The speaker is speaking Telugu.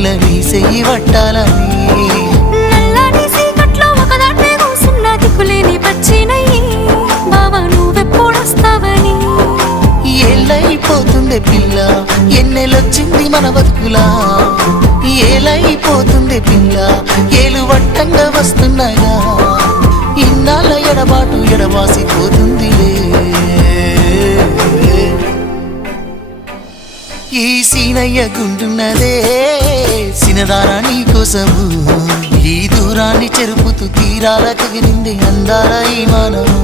పిల్ల నీ చెయ్యి పట్టాలని నల్లని సీకట్లో ఒకదాన్నే కూసున్న దిక్కులేని పచ్చినయ్యి బావా నువ్వెప్పుడొస్తావని ఏళ్ళైపోతుంది పిల్ల ఎన్నెలొచ్చింది మన బతుకులా ఏలైపోతుంది పిల్ల ఏలు వట్టంగా వస్తున్నాగా ఇన్నాళ్ళ ఎడబాటు ఎడవాసిపోతుందిలే ఈ సీనయ్య గుంటున్నదే సినదారా నీ కోసము ఈ దూరాన్ని చెరుపుతూ తీరాల కగిరింది అందాల ఈ మానవు